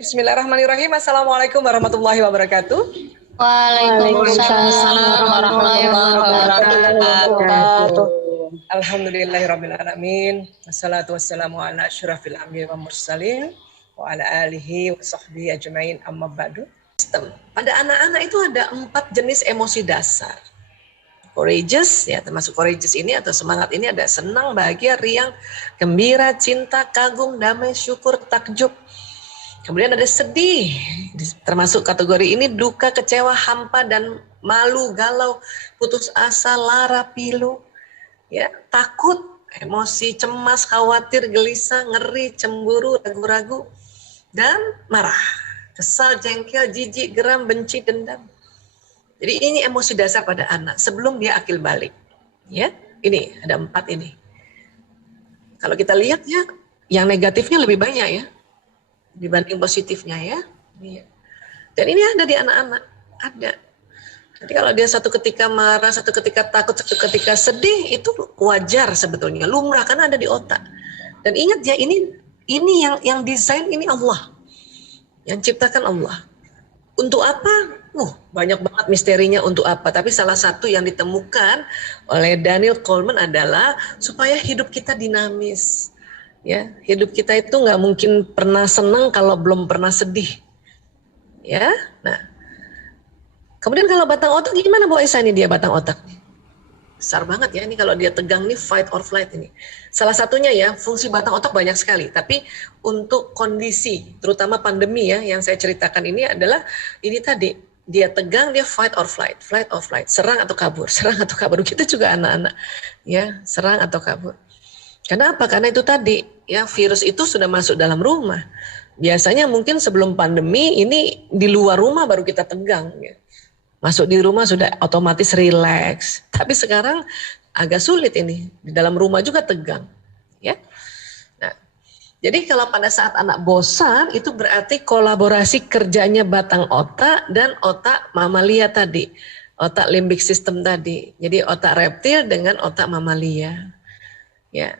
Bismillahirrahmanirrahim. Assalamualaikum warahmatullahi wabarakatuh. Waalaikumsalam warahmatullahi wabarakatuh. Alhamdulillahirabbil alamin. Wassalatu wassalamu ala asyrafil anbiya'i wal mursalin wa ala alihi wa sahbihi ajmain, amma ba'du. Pada anak-anak itu ada 4 jenis emosi dasar. Courageous, ya termasuk courageous ini atau semangat ini ada senang, bahagia, riang, gembira, cinta, kagum, damai, syukur, takjub. Kemudian ada sedih, termasuk kategori ini duka, kecewa, hampa, dan malu, galau, putus asa, lara, pilu, ya, takut, emosi, cemas, khawatir, gelisah, ngeri, cemburu, ragu-ragu, dan marah, kesal, jengkel, jijik, geram, benci, dendam. Jadi ini emosi dasar pada anak sebelum dia akil balik. Ya, ini ada 4 ini. Kalau kita lihat ya, yang negatifnya lebih banyak ya dibanding positifnya ya. Dan ini ada di anak-anak, ada. Jadi kalau dia satu ketika marah, satu ketika takut, satu ketika sedih, itu wajar sebetulnya, lumrah karena ada di otak. Dan ingat ya, ini yang desain ini Allah, yang ciptakan Allah. Untuk apa? Banyak banget misterinya untuk apa. Tapi salah satu yang ditemukan oleh Daniel Goleman adalah supaya hidup kita dinamis. Ya, hidup kita itu nggak mungkin pernah senang kalau belum pernah sedih. Ya, nah. Kemudian kalau batang otak gimana Bu Aisyah, ini dia batang otak. Besar banget ya, ini kalau dia tegang nih fight or flight ini. Salah satunya ya, fungsi batang otak banyak sekali. Tapi untuk kondisi, terutama pandemi ya, yang saya ceritakan ini adalah ini tadi, dia tegang, dia fight or flight or flight, serang atau kabur, serang atau kabur. Begitu juga anak-anak, ya, serang atau kabur. Kenapa? Karena itu tadi, ya, virus itu sudah masuk dalam rumah. Biasanya mungkin sebelum pandemi ini di luar rumah baru kita tegang. Ya. Masuk di rumah sudah otomatis rileks. Tapi sekarang agak sulit ini, di dalam rumah juga tegang. Ya. Nah, jadi kalau pada saat anak bosan itu berarti kolaborasi kerjanya batang otak dan otak mamalia tadi. Otak limbik system tadi. Jadi otak reptil dengan otak mamalia. Ya.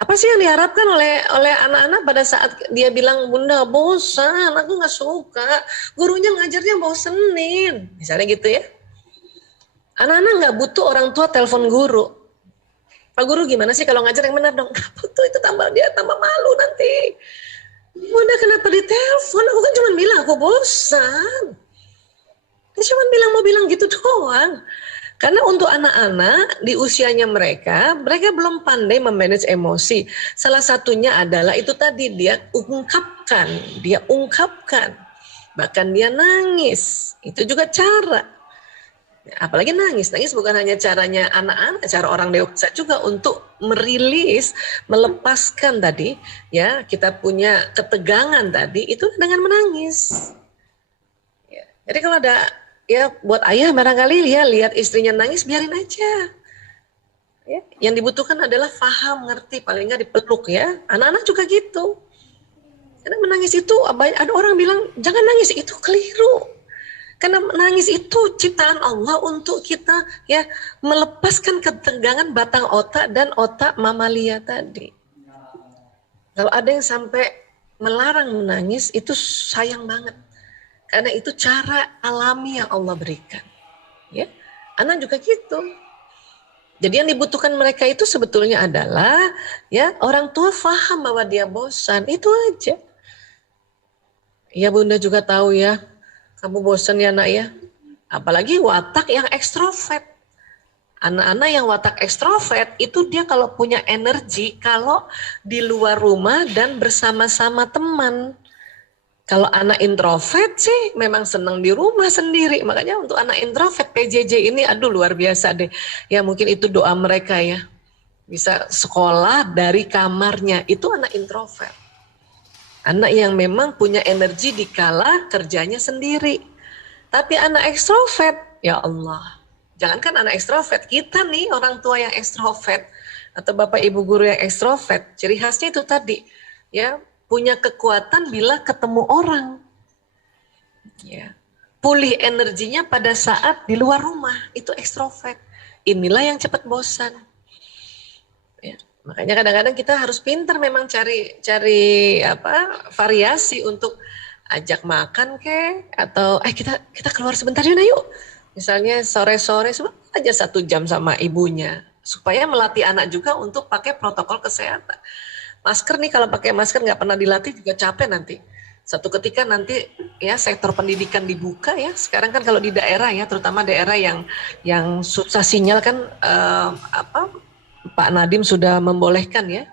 Apa sih yang diharapkan oleh anak-anak pada saat dia bilang, Bunda bosan, aku nggak suka, gurunya ngajarnya bosenin, misalnya gitu ya. Anak-anak nggak butuh orang tua telepon guru. Pak guru gimana sih kalau ngajar yang benar dong? Nggak butuh, itu dia tambah malu nanti. Bunda kenapa ditelepon? Aku kan cuma bilang aku bosan. Dia cuma mau bilang gitu doang. Karena untuk anak-anak di usianya mereka belum pandai memanage emosi. Salah satunya adalah itu tadi, dia ungkapkan. Bahkan dia nangis. Itu juga cara. Apalagi nangis bukan hanya caranya anak-anak, cara orang dewasa juga untuk merilis, melepaskan tadi, ya, kita punya ketegangan tadi, itu dengan menangis. Ya. Jadi kalau ada, ya, buat ayah barangkali ya lihat istrinya nangis, biarin aja. Ya, yang dibutuhkan adalah paham, ngerti, paling nggak dipeluk ya. Anak-anak juga gitu. Karena menangis itu, ada orang bilang jangan nangis, itu keliru. Karena menangis itu ciptaan Allah untuk kita ya melepaskan ketegangan batang otak dan otak mamalia tadi. Kalau ada yang sampai melarang menangis, itu sayang banget. Karena itu cara alami yang Allah berikan. Ya, anak juga gitu. Jadi yang dibutuhkan mereka itu sebetulnya adalah ya orang tua paham bahwa dia bosan, itu aja. Ya Bunda juga tahu ya, kamu bosan ya nak ya. Apalagi watak yang ekstrovert. Anak-anak yang watak ekstrovert itu dia kalau punya energi kalau di luar rumah dan bersama-sama teman. Kalau anak introvert sih memang senang di rumah sendiri. Makanya untuk anak introvert PJJ ini aduh luar biasa deh. Ya mungkin itu doa mereka ya. Bisa sekolah dari kamarnya. Itu anak introvert. Anak yang memang punya energi dikala kerjanya sendiri. Tapi anak ekstrovert, ya Allah. Jangankan anak ekstrovert, kita nih orang tua yang ekstrovert atau bapak ibu guru yang ekstrovert, ciri khasnya itu tadi, ya. Punya kekuatan bila ketemu orang. Ya. Pulih energinya pada saat di luar rumah, itu ekstrovert. Inilah yang cepat bosan. Ya. Makanya kadang-kadang kita harus pintar memang cari apa variasi untuk ajak makan atau kita keluar sebentar yuk. Misalnya sore-sore aja 1 jam sama ibunya supaya melatih anak juga untuk pakai protokol kesehatan. Masker nih kalau pakai masker nggak pernah dilatih juga capek nanti. Satu ketika nanti ya sektor pendidikan dibuka ya. Sekarang kan kalau di daerah ya, terutama daerah yang susah sinyal kan Pak Nadiem sudah membolehkan ya.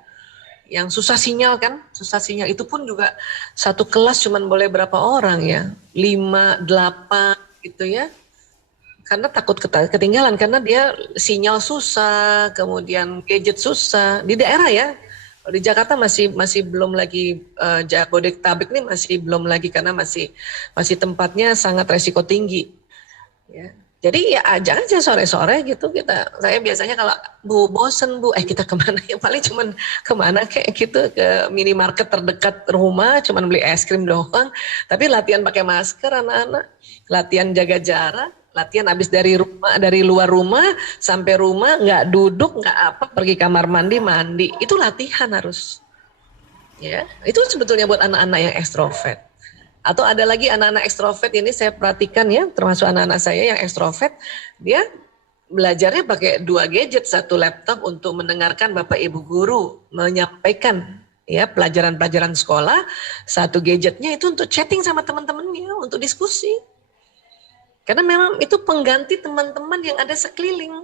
Yang susah sinyal kan, susah sinyal itu pun juga satu kelas cuman boleh berapa orang ya, 5, 8 gitu ya. Karena takut ketinggalan karena dia sinyal susah, kemudian gadget susah di daerah ya. Di Jakarta masih belum lagi Jabodetabek ini masih belum lagi karena masih tempatnya sangat resiko tinggi. Ya. Jadi ya ajak aja sore-sore gitu saya biasanya kalau Bu bosen Bu kita kemana ya paling cuman kemana kayak gitu ke minimarket terdekat rumah cuman beli es krim doang tapi latihan pakai masker anak-anak latihan jaga jarak latihan habis dari luar rumah sampai rumah nggak duduk nggak apa pergi kamar mandi itu latihan harus ya itu sebetulnya buat anak-anak yang ekstrovert. Atau ada lagi anak-anak ekstrovert ini saya perhatikan ya, termasuk anak-anak saya yang ekstrovert, dia belajarnya pakai 2 gadget, 1 laptop untuk mendengarkan Bapak Ibu guru menyampaikan ya pelajaran-pelajaran sekolah, 1 gadgetnya itu untuk chatting sama teman-temannya, untuk diskusi. Karena memang itu pengganti teman-teman yang ada sekeliling.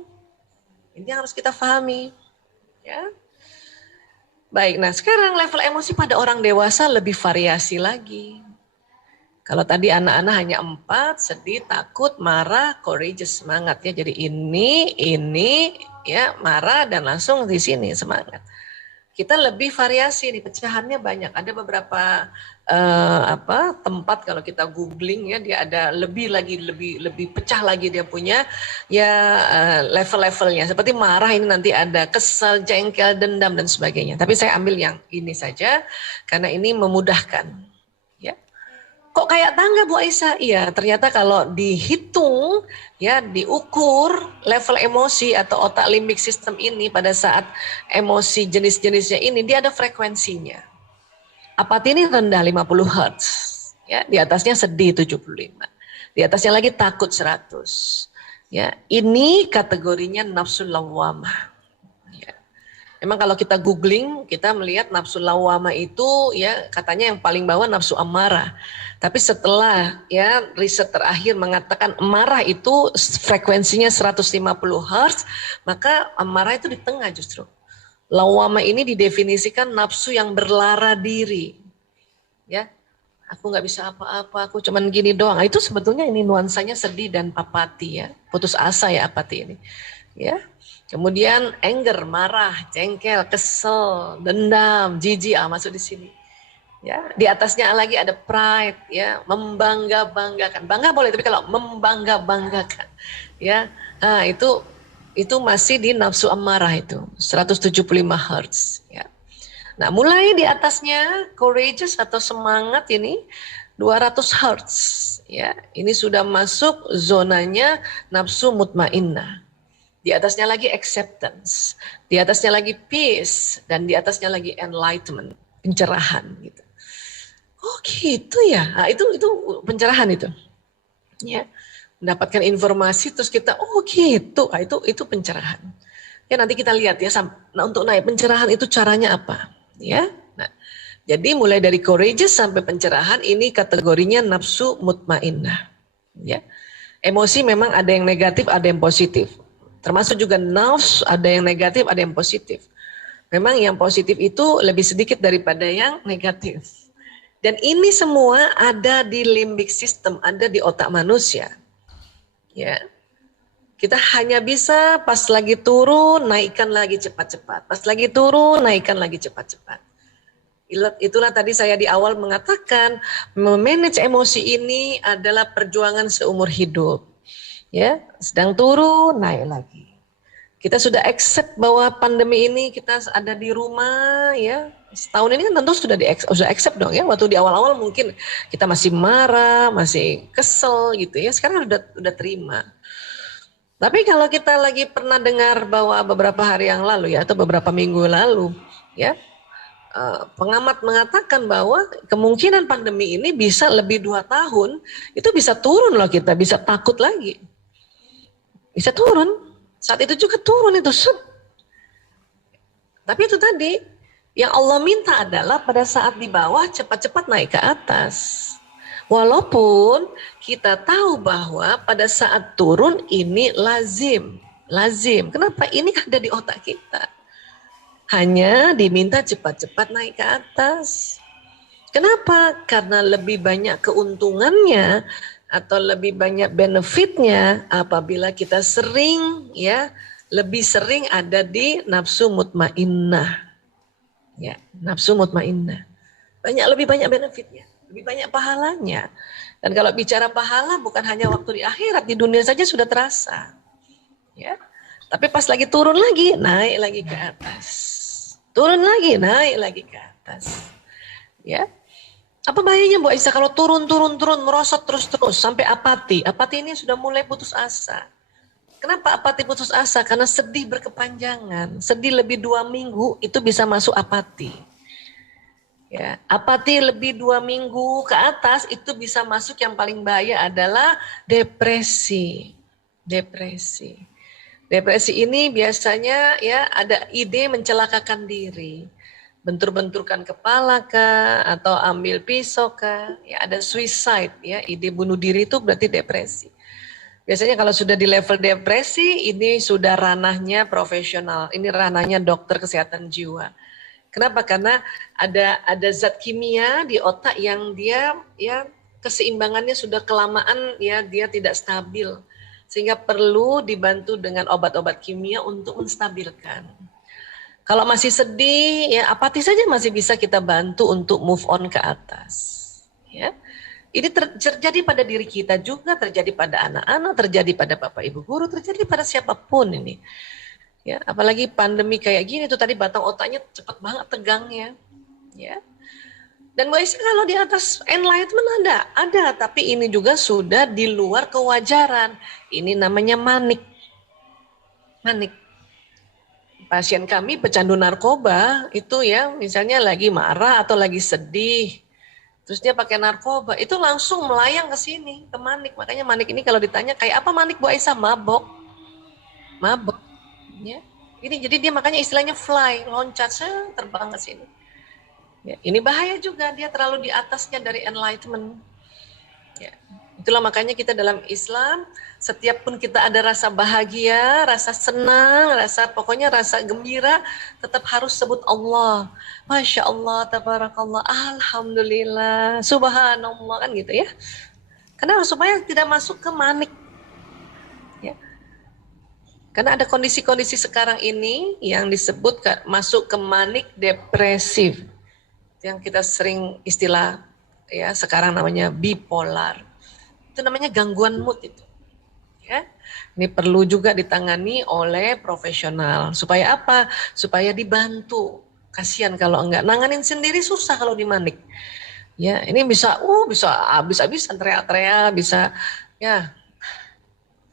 Ini yang harus kita pahami. Ya. Baik, nah sekarang level emosi pada orang dewasa lebih variasi lagi. Kalau tadi anak-anak hanya 4, sedih, takut, marah, courageous, semangat ya. Jadi ini ya marah dan langsung di sini semangat. Kita lebih variasi nih, pecahannya banyak. Ada beberapa tempat kalau kita googling ya dia ada lebih pecah lagi dia punya ya level-levelnya. Seperti marah ini nanti ada kesal, jengkel, dendam dan sebagainya. Tapi saya ambil yang ini saja karena ini memudahkan. Kok kayak tangga Bu Aisyah? Iya, ternyata kalau dihitung, ya diukur level emosi atau otak limbik sistem ini pada saat emosi jenis-jenisnya ini, dia ada frekuensinya. Apati ini rendah 50 Hz, ya, di atasnya sedih 75, di atasnya lagi takut 100. Ya, ini kategorinya nafsu lawamah. Memang kalau kita googling, kita melihat nafsu lawamah itu ya katanya yang paling bawah nafsu amarah. Tapi setelah ya riset terakhir mengatakan amarah itu frekuensinya 150 Hz, maka amarah itu di tengah justru. Lawamah ini didefinisikan nafsu yang berlara diri. Ya, aku nggak bisa apa-apa, aku cuman gini doang. Itu sebetulnya ini nuansanya sedih dan apati ya, putus asa ya apati ini. Ya. Kemudian anger, marah, jengkel, kesel, dendam, jijik masuk di sini. Ya, di atasnya lagi ada pride, ya, membangga-banggakan. Bangga boleh, tapi kalau membangga-banggakan, ya, itu masih di nafsu amarah itu, 175 Hz. Ya. Nah, mulai di atasnya courageous atau semangat ini 200 Hz. Ya, ini sudah masuk zonanya nafsu mutmainnah. Di atasnya lagi acceptance, di atasnya lagi peace, dan di atasnya lagi enlightenment, pencerahan gitu. Oh gitu ya, nah, itu pencerahan itu. Ya, mendapatkan informasi terus kita oh gitu, nah, itu pencerahan. Ya nanti kita lihat ya, nah, untuk naik pencerahan itu caranya apa? Ya, nah, jadi mulai dari courageous sampai pencerahan ini kategorinya nafsu mutmainnah. Ya, emosi memang ada yang negatif, ada yang positif. Termasuk juga nafsu, ada yang negatif, ada yang positif. Memang yang positif itu lebih sedikit daripada yang negatif. Dan ini semua ada di limbic system, ada di otak manusia. Ya, kita hanya bisa pas lagi turun, naikkan lagi cepat-cepat. Pas lagi turun, naikkan lagi cepat-cepat. Itulah tadi saya di awal mengatakan, memanage emosi ini adalah perjuangan seumur hidup. Ya, sedang turun, naik lagi. Kita sudah accept bahwa pandemi ini kita ada di rumah, ya. Setahun ini kan tentu sudah accept dong ya. Waktu di awal-awal mungkin kita masih marah, masih kesel gitu ya. Sekarang udah terima. Tapi kalau kita lagi pernah dengar bahwa beberapa hari yang lalu ya, atau beberapa minggu lalu ya, pengamat mengatakan bahwa kemungkinan pandemi ini bisa lebih 2 tahun, itu bisa turun loh, kita bisa takut lagi. Bisa turun. Saat itu juga turun itu. Tapi itu tadi, yang Allah minta adalah pada saat di bawah cepat-cepat naik ke atas. Walaupun kita tahu bahwa pada saat turun ini lazim. Kenapa? Ini ada di otak kita. Hanya diminta cepat-cepat naik ke atas. Kenapa? Karena lebih banyak keuntungannya atau lebih banyak benefitnya apabila kita sering ya, lebih sering ada di nafsu mutmainnah. Ya, nafsu mutmainnah. Lebih banyak benefitnya, lebih banyak pahalanya. Dan kalau bicara pahala bukan hanya waktu di akhirat, di dunia saja sudah terasa. Ya. Tapi pas lagi turun lagi, naik lagi ke atas. Turun lagi, naik lagi ke atas. Ya. Apa bahayanya Bu Aisyah kalau turun, merosot terus sampai apati. Apati ini sudah mulai putus asa. Kenapa apati putus asa? Karena sedih berkepanjangan. Sedih lebih 2 minggu itu bisa masuk apati. Ya, apati lebih 2 minggu ke atas itu bisa masuk, yang paling bahaya adalah depresi. Depresi ini biasanya ya ada ide mencelakakan diri, bentur-benturkan kepala kah, atau ambil pisau kah, ya ada suicide ya, ide bunuh diri itu berarti depresi. Biasanya kalau sudah di level depresi ini sudah ranahnya profesional, ini ranahnya dokter kesehatan jiwa. Kenapa? Karena ada zat kimia di otak yang dia ya keseimbangannya sudah kelamaan ya, dia tidak stabil. Sehingga perlu dibantu dengan obat-obat kimia untuk menstabilkan. Kalau masih sedih, ya apati saja masih bisa kita bantu untuk move on ke atas. Ya, ini terjadi pada diri kita juga, terjadi pada anak-anak, terjadi pada bapak ibu guru, terjadi pada siapapun ini. Ya, apalagi pandemi kayak gini tuh tadi batang otaknya cepat banget tegangnya. Ya. Dan Mbak Isi kalau di atas enlightenment ada, tapi ini juga sudah di luar kewajaran. Ini namanya manik. Pasien kami pecandu narkoba itu ya, misalnya lagi marah atau lagi sedih, terus dia pakai narkoba, itu langsung melayang ke sini, ke manik. Makanya manik ini kalau ditanya kayak apa manik Bu Aisyah, mabok. Ya. Ini jadi dia makanya istilahnya fly, loncat, terbang ke sini. Ya, ini bahaya juga, dia terlalu di atasnya dari enlightenment. Ya, itulah makanya kita dalam Islam, setiap pun kita ada rasa bahagia, rasa senang, pokoknya rasa gembira, tetap harus sebut Allah. Masya Allah, tabarakallah, alhamdulillah, subhanallah, kan gitu ya. Karena supaya tidak masuk ke manik. Ya. Karena ada kondisi-kondisi sekarang ini yang disebut masuk ke manik depresif. Yang kita sering istilah ya sekarang namanya bipolar. Itu namanya gangguan mood itu. Ya. Ini perlu juga ditangani oleh profesional. Supaya apa? Supaya dibantu. Kasihan kalau enggak, nanganin sendiri susah kalau di manik. Ya, ini bisa habis-habisan teriak-teriak, bisa ya.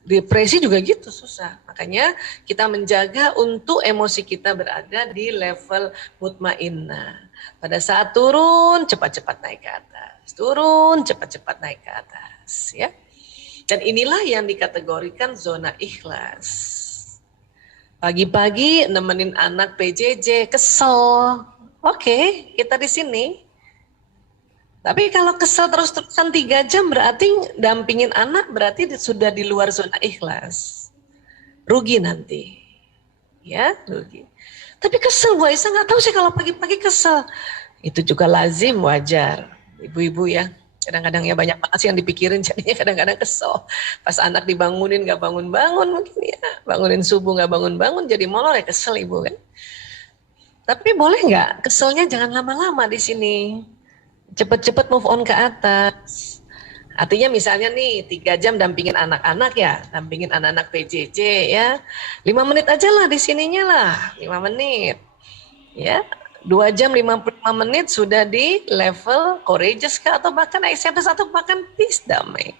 Depresi juga gitu susah. Makanya kita menjaga untuk emosi kita berada di level mutmainnah. Pada saat turun, cepat-cepat naik ke atas. Turun, cepat-cepat naik ke atas. Ya. Dan inilah yang dikategorikan zona ikhlas. Pagi-pagi nemenin anak PJJ, kesel. Oke, kita di sini. Tapi kalau kesel terus-terusan 3 jam berarti dampingin anak berarti sudah di luar zona ikhlas. Rugi nanti. Ya, rugi. Tapi kesel Bu Aisyah, nggak tahu sih kalau pagi-pagi kesel. Itu juga lazim, wajar. Ibu-ibu ya, kadang-kadang ya banyak banget sih yang dipikirin, jadinya kadang-kadang kesel. Pas anak dibangunin nggak bangun-bangun mungkin ya, bangunin subuh nggak bangun-bangun, jadi molor ya, kesel ibu kan. Tapi boleh nggak keselnya jangan lama-lama di sini. Cepet-cepet move on ke atas. Artinya misalnya nih 3 jam dampingin anak-anak ya, dampingin anak-anak PJJ ya, 5 menit aja lah di sininya lah, 5 menit. Ya, 2 jam 55 menit sudah di level courageous kah, atau bahkan acceptance, atau bahkan peace, damai.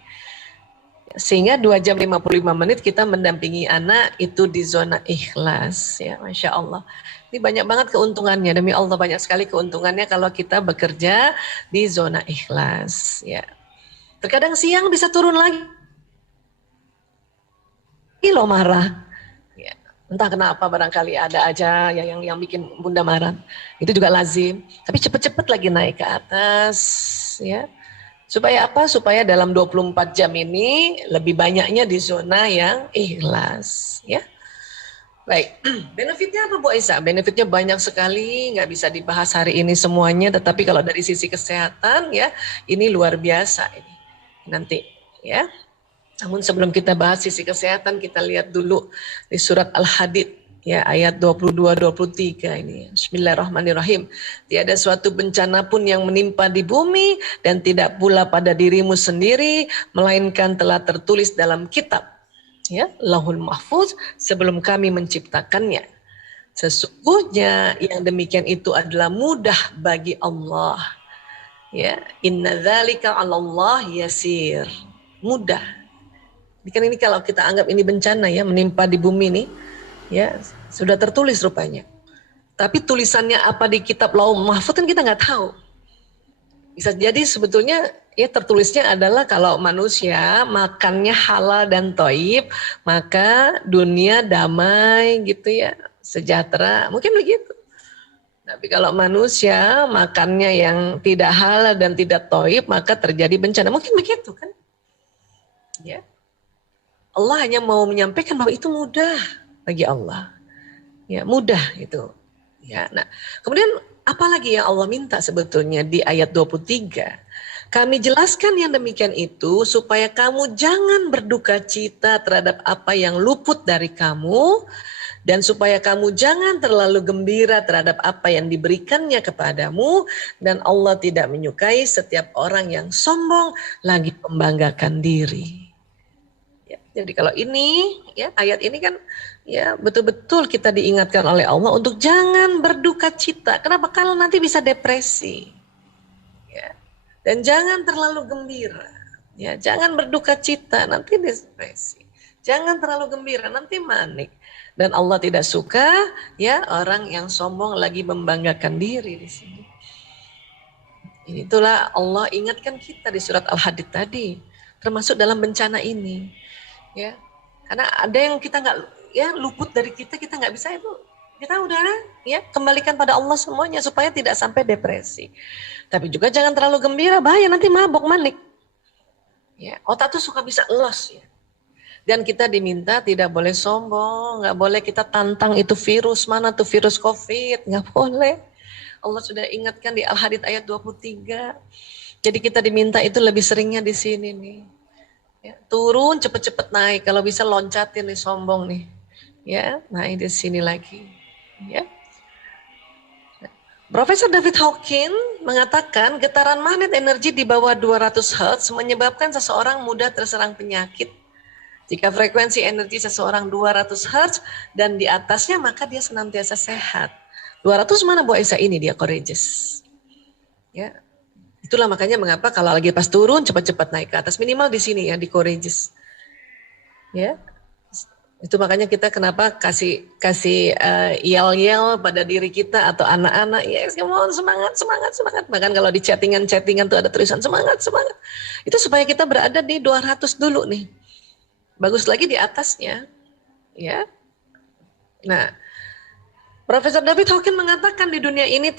Sehingga 2 jam 55 menit kita mendampingi anak itu di zona ikhlas. Ya, Masya Allah. Ini banyak banget keuntungannya. Demi Allah banyak sekali keuntungannya kalau kita bekerja di zona ikhlas. Ya. Terkadang siang bisa turun lagi loh marah. Ya. Entah kenapa barangkali ada aja yang bikin bunda marah. Itu juga lazim. Tapi cepet-cepet lagi naik ke atas. Ya. Supaya apa? Supaya dalam 24 jam ini lebih banyaknya di zona yang ikhlas. Ya. Baik, benefitnya apa Bu Aisyah? Benefitnya banyak sekali, nggak bisa dibahas hari ini semuanya. Tetapi kalau dari sisi kesehatan ya, ini luar biasa ini. Nanti ya. Namun sebelum kita bahas sisi kesehatan, kita lihat dulu di surat Al-Hadid ya ayat 22-23 ini. Bismillahirrahmanirrahim. Tiada suatu bencana pun yang menimpa di bumi dan tidak pula pada dirimu sendiri melainkan telah tertulis dalam kitab ya Lauhul Mahfuz sebelum kami menciptakannya. Sesungguhnya yang demikian itu adalah mudah bagi Allah. Ya, inna dzalika 'alallah yasir. Mudah. Ini kalau kita anggap ini bencana ya menimpa di bumi nih, ya sudah tertulis rupanya. Tapi tulisannya apa di kitab Lauhul Mahfuz kan kita nggak tahu. Bisa jadi sebetulnya ya tertulisnya adalah kalau manusia makannya halal dan thayyib, maka dunia damai gitu ya, sejahtera. Mungkin begitu. Tapi kalau manusia makannya yang tidak halal dan tidak thayyib, maka terjadi bencana. Mungkin begitu kan? Ya. Allah hanya mau menyampaikan bahwa itu mudah bagi Allah. Ya, mudah itu. Ya, nah, kemudian apalagi yang Allah minta sebetulnya di ayat 23? Kami jelaskan yang demikian itu supaya kamu jangan berduka cita terhadap apa yang luput dari kamu dan supaya kamu jangan terlalu gembira terhadap apa yang diberikannya kepadamu dan Allah tidak menyukai setiap orang yang sombong lagi membanggakan diri. Jadi kalau ini ya ayat ini kan ya betul-betul kita diingatkan oleh Allah untuk jangan berduka cita. Kenapa? Kalau nanti bisa depresi. Ya. Dan jangan terlalu gembira. Ya, jangan berduka cita nanti depresi. Jangan terlalu gembira nanti manik. Dan Allah tidak suka ya orang yang sombong lagi membanggakan diri di sini. Itulah Allah ingatkan kita di surat Al-Hadid tadi, termasuk dalam bencana ini. Ya, karena ada yang kita nggak ya luput dari kita nggak bisa itu kita udah ya kembalikan pada Allah semuanya supaya tidak sampai depresi. Tapi juga jangan terlalu gembira, bahaya nanti mabok manik. Ya, otak tuh suka bisa los ya. Dan kita diminta tidak boleh sombong, nggak boleh kita tantang itu virus mana tuh virus COVID, nggak boleh. Allah sudah ingatkan di Al-Hadid ayat 23. Jadi kita diminta itu lebih seringnya di sini nih. Ya, turun cepet-cepet naik, kalau bisa loncatin nih sombong nih, ya naik di sini lagi. Ya. Profesor David Hawkins mengatakan getaran magnet energi di bawah 200 Hz menyebabkan seseorang mudah terserang penyakit. Jika frekuensi energi seseorang 200 Hz dan di atasnya maka dia senantiasa sehat. 200 mana Bu Aisyah ini dia courageous. Ya. Itulah makanya mengapa kalau lagi pas turun cepat-cepat naik ke atas, minimal di sini ya di courageous. Ya. Itu makanya kita kenapa kasih yel-yel pada diri kita atau anak-anak, ya semua semangat. Bahkan kalau di chattingan tuh ada tulisan semangat. Itu supaya kita berada di 200 dulu nih. Bagus lagi di atasnya. Ya. Nah, Profesor David Hawkins mengatakan di dunia ini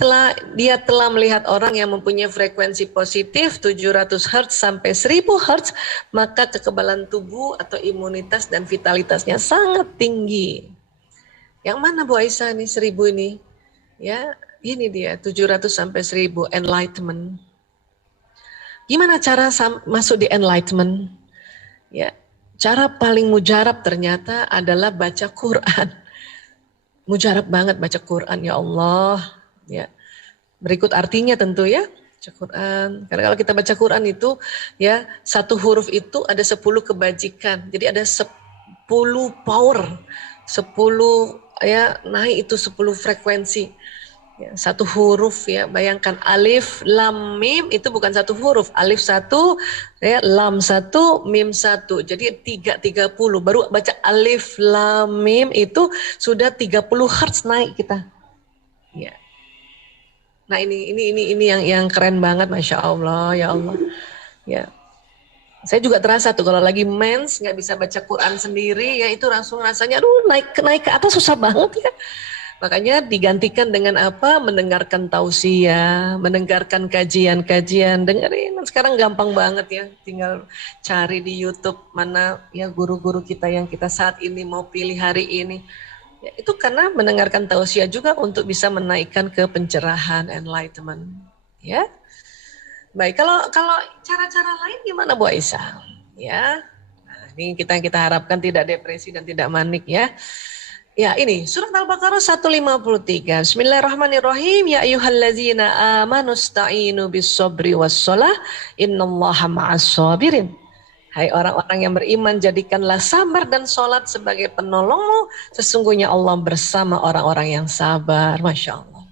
dia telah melihat orang yang mempunyai frekuensi positif 700 Hz sampai 1000 Hz, maka kekebalan tubuh atau imunitas dan vitalitasnya sangat tinggi. Yang mana Bu Aisyah nih 1000 ini? Ya, ini dia 700 sampai 1000 enlightenment. Gimana cara masuk di enlightenment? Ya, cara paling mujarab ternyata adalah baca Quran. Mujarab banget baca Quran, ya Allah. Ya. Berikut artinya tentu ya, baca Quran. Karena kalau kita baca Quran itu ya satu huruf itu ada 10 kebajikan. Jadi ada 10 power, 10 ya naik itu 10 frekuensi. Ya, satu huruf ya, bayangkan alif, lam, mim itu bukan satu huruf, alif satu, ya, lam satu, mim satu, jadi 30, baru baca alif, lam, mim itu sudah 30 hertz naik kita. Ya. Nah ini yang keren banget, masya Allah, ya Allah. Ya, saya juga terasa tuh kalau lagi mens nggak bisa baca Quran sendiri, ya itu langsung rasanya, aduh naik ke atas susah banget ya. Makanya digantikan dengan apa? Mendengarkan tausiah, mendengarkan kajian-kajian, dengerin. Sekarang gampang banget ya, tinggal cari di YouTube mana ya guru-guru kita yang kita saat ini mau pilih hari ini. Ya, itu karena mendengarkan tausiah juga untuk bisa menaikkan ke pencerahan, enlightenment. Ya, baik. Kalau cara-cara lain gimana Bu Aisyah? Ya, nah, ini kita harapkan tidak depresi dan tidak manik ya. Ya ini surat Al-Baqarah 153. Bismillahirrahmanirrahim. Ya ayyuhallazina amanu sta'inu bis-sabri was-shalah innallaha ma'as sabirin. Hai orang-orang yang beriman, jadikanlah sabar dan sholat sebagai penolongmu. Sesungguhnya Allah bersama orang-orang yang sabar. Masya Allah.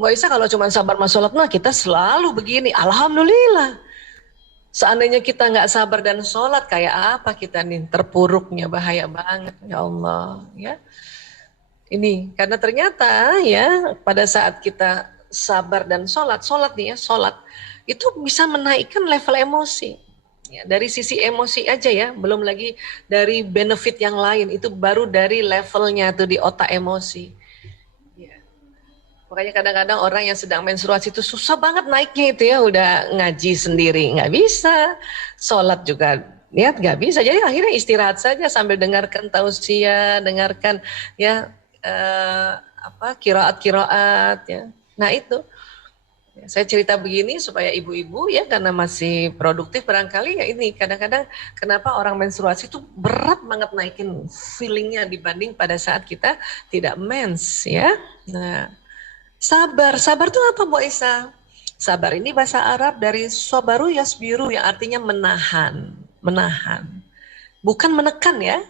Mbak Isa kalau cuma sabar sama sholat, nah kita selalu begini. Alhamdulillah. Seandainya kita nggak sabar dan sholat, kayak apa kita nih? Terpuruknya bahaya banget, ya Allah. Ya, ini karena ternyata ya pada saat kita sabar dan sholat nih ya, sholat itu bisa menaikkan level emosi. Ya, dari sisi emosi aja ya, belum lagi dari benefit yang lain. Itu baru dari levelnya tuh di otak emosi. Makanya kadang-kadang orang yang sedang menstruasi itu susah banget naiknya itu ya, udah ngaji sendiri nggak bisa, sholat juga niat nggak bisa, jadi akhirnya istirahat saja sambil dengarkan tausiah, dengarkan ya kiroat ya. Nah itu saya cerita begini supaya ibu-ibu ya karena masih produktif barangkali ya ini kadang-kadang kenapa orang menstruasi itu berat banget naikin feelingnya dibanding pada saat kita tidak mens ya. Nah. Sabar itu apa Bu Isa? Sabar ini bahasa Arab dari sobaru yasbiru yang artinya menahan. Bukan menekan ya.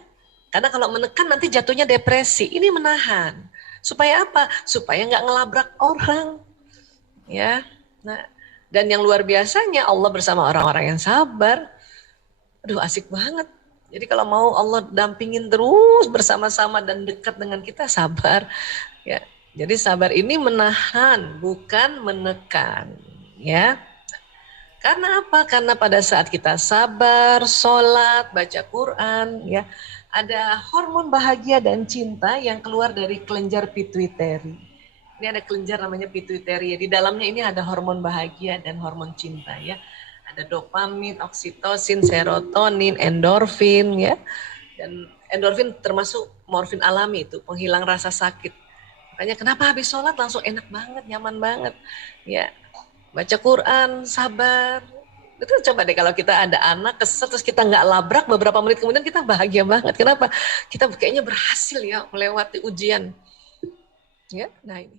Karena kalau menekan nanti jatuhnya depresi. Ini menahan. Supaya apa? Supaya nggak ngelabrak orang. Ya. Nah, dan yang luar biasanya Allah bersama orang-orang yang sabar. Aduh asik banget. Jadi kalau mau Allah dampingin terus bersama-sama dan dekat dengan kita, sabar. Ya. Jadi sabar ini menahan, bukan menekan, ya. Karena apa? Karena pada saat kita sabar, sholat, baca Quran, ya, ada hormon bahagia dan cinta yang keluar dari kelenjar pituitari. Ini ada kelenjar namanya pituitari. Di dalamnya ini ada hormon bahagia dan hormon cinta, ya. Ada dopamin, oksitosin, serotonin, endorfin, ya. Dan endorfin termasuk morfin alami itu, penghilang rasa sakit. Makanya kenapa habis sholat langsung enak banget, nyaman banget. Ya, baca Quran, sabar. Itu coba deh kalau kita ada anak kesel terus kita nggak labrak, beberapa menit kemudian kita bahagia banget. Kenapa? Kita kayaknya berhasil ya melewati ujian. Ya, nah ini.